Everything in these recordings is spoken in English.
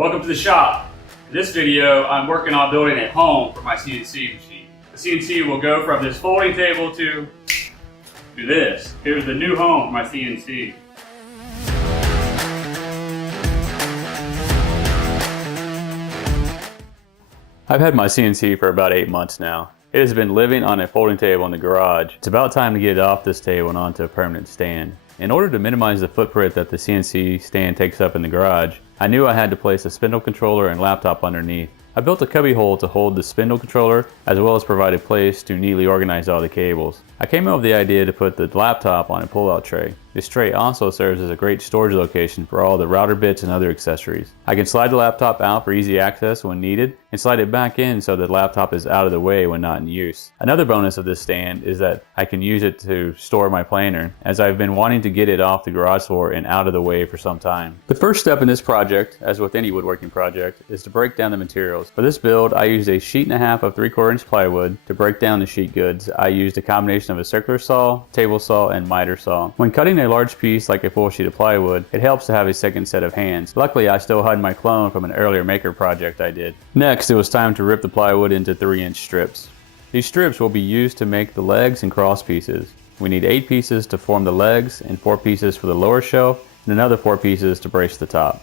Welcome to the shop. In this video, I'm working on building a home for my CNC machine. The CNC will go from this folding table to this. Here's the new home for my CNC. I've had my CNC for about 8 months now. It has been living on a folding table in the garage. It's about time to get it off this table and onto a permanent stand. In order to minimize the footprint that the CNC stand takes up in the garage, I knew I had to place a spindle controller and laptop underneath. I built a cubby hole to hold the spindle controller as well as provide a place to neatly organize all the cables. I came up with the idea to put the laptop on a pull-out tray. This tray also serves as a great storage location for all the router bits and other accessories. I can slide the laptop out for easy access when needed and slide it back in so the laptop is out of the way when not in use. Another bonus of this stand is that I can use it to store my planer, as I've been wanting to get it off the garage floor and out of the way for some time. The first step in this project, as with any woodworking project, is to break down the materials. For this build, I used a 1.5 sheet of 3/4 inch plywood. To break down the sheet goods, I used a combination of a circular saw, table saw, and miter saw. When cutting a large piece like a full sheet of plywood, it helps to have a second set of hands. Luckily, I still had my clone from an earlier maker project I did. Next, it was time to rip the plywood into 3-inch strips. These strips will be used to make the legs and cross pieces. We need 8 pieces to form the legs and 4 pieces for the lower shelf and another 4 pieces to brace the top.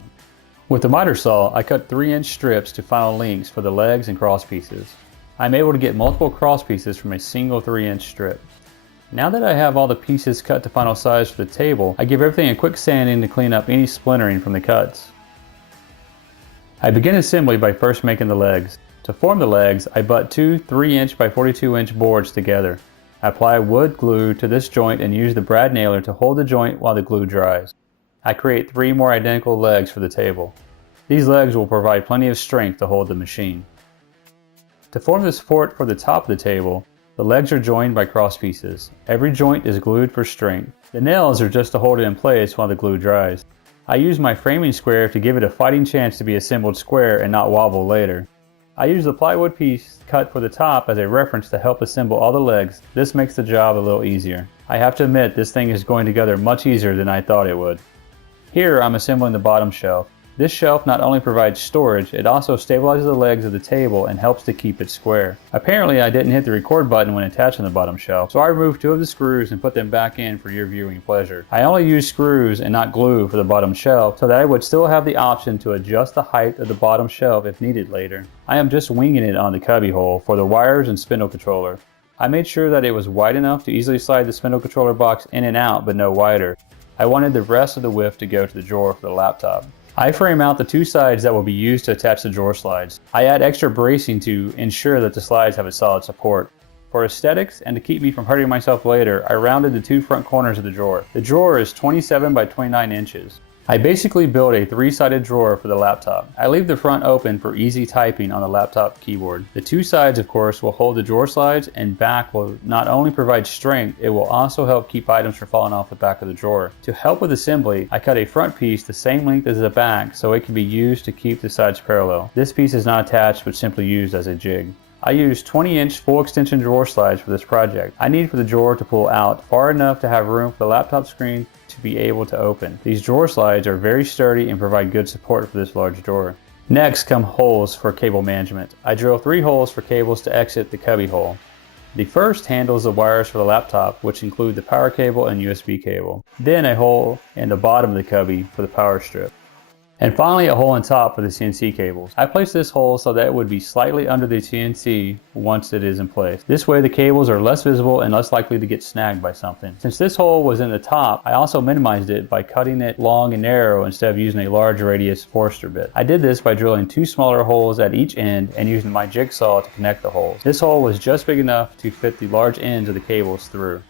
With the miter saw, I cut 3-inch strips to final lengths for the legs and cross pieces. I'm able to get multiple cross pieces from a single 3-inch strip. Now that I have all the pieces cut to final size for the table, I give everything a quick sanding to clean up any splintering from the cuts. I begin assembly by first making the legs. To form the legs, I butt 2 3-inch by 42-inch boards together. I apply wood glue to this joint and use the brad nailer to hold the joint while the glue dries. I create 3 more identical legs for the table. These legs will provide plenty of strength to hold the machine. To form the support for the top of the table, the legs are joined by cross pieces. Every joint is glued for strength. The nails are just to hold it in place while the glue dries. I use my framing square to give it a fighting chance to be assembled square and not wobble later. I use the plywood piece cut for the top as a reference to help assemble all the legs. This makes the job a little easier. I have to admit, this thing is going together much easier than I thought it would. Here I'm assembling the bottom shelf. This shelf not only provides storage, it also stabilizes the legs of the table and helps to keep it square. Apparently I didn't hit the record button when attaching the bottom shelf, so I removed 2 of the screws and put them back in for your viewing pleasure. I only used screws and not glue for the bottom shelf so that I would still have the option to adjust the height of the bottom shelf if needed later. I am just winging it on the cubby hole for the wires and spindle controller. I made sure that it was wide enough to easily slide the spindle controller box in and out, but no wider. I wanted the rest of the width to go to the drawer for the laptop. I frame out the 2 sides that will be used to attach the drawer slides. I add extra bracing to ensure that the slides have a solid support. For aesthetics and to keep me from hurting myself later, I rounded the 2 front corners of the drawer. The drawer is 27 by 29 inches. I basically built a 3-sided drawer for the laptop. I leave the front open for easy typing on the laptop keyboard. The 2 sides, of course, will hold the drawer slides, and back will not only provide strength, it will also help keep items from falling off the back of the drawer. To help with assembly, I cut a front piece the same length as the back so it can be used to keep the sides parallel. This piece is not attached but simply used as a jig. I used 20-inch full extension drawer slides for this project. I need for the drawer to pull out far enough to have room for the laptop screen to be able to open. These drawer slides are very sturdy and provide good support for this large drawer. Next come holes for cable management. I drill 3 holes for cables to exit the cubby hole. The first handles the wires for the laptop, which include the power cable and USB cable. Then a hole in the bottom of the cubby for the power strip. And finally a hole on top for the CNC cables. I placed this hole so that it would be slightly under the CNC once it is in place. This way the cables are less visible and less likely to get snagged by something. Since this hole was in the top, I also minimized it by cutting it long and narrow instead of using a large radius Forster bit. I did this by drilling 2 smaller holes at each end and using my jigsaw to connect the holes. This hole was just big enough to fit the large ends of the cables through.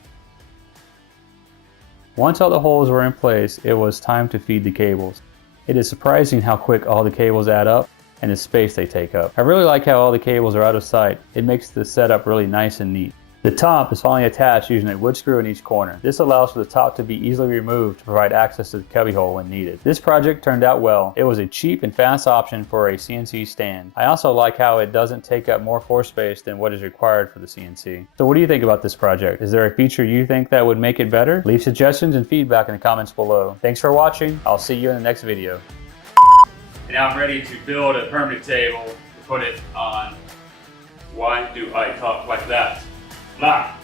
Once all the holes were in place, it was time to feed the cables. It is surprising how quick all the cables add up and the space they take up. I really like how all the cables are out of sight. It makes the setup really nice and neat. The top is finally attached using a wood screw in each corner. This allows for the top to be easily removed to provide access to the cubby hole when needed. This project turned out well. It was a cheap and fast option for a CNC stand. I also like how it doesn't take up more floor space than what is required for the CNC. So what do you think about this project? Is there a feature you think that would make it better? Leave suggestions and feedback in the comments below. Thanks for watching. I'll see you in the next video. And now I'm ready to build a permanent table to put it on. Why do I talk like that? Blah.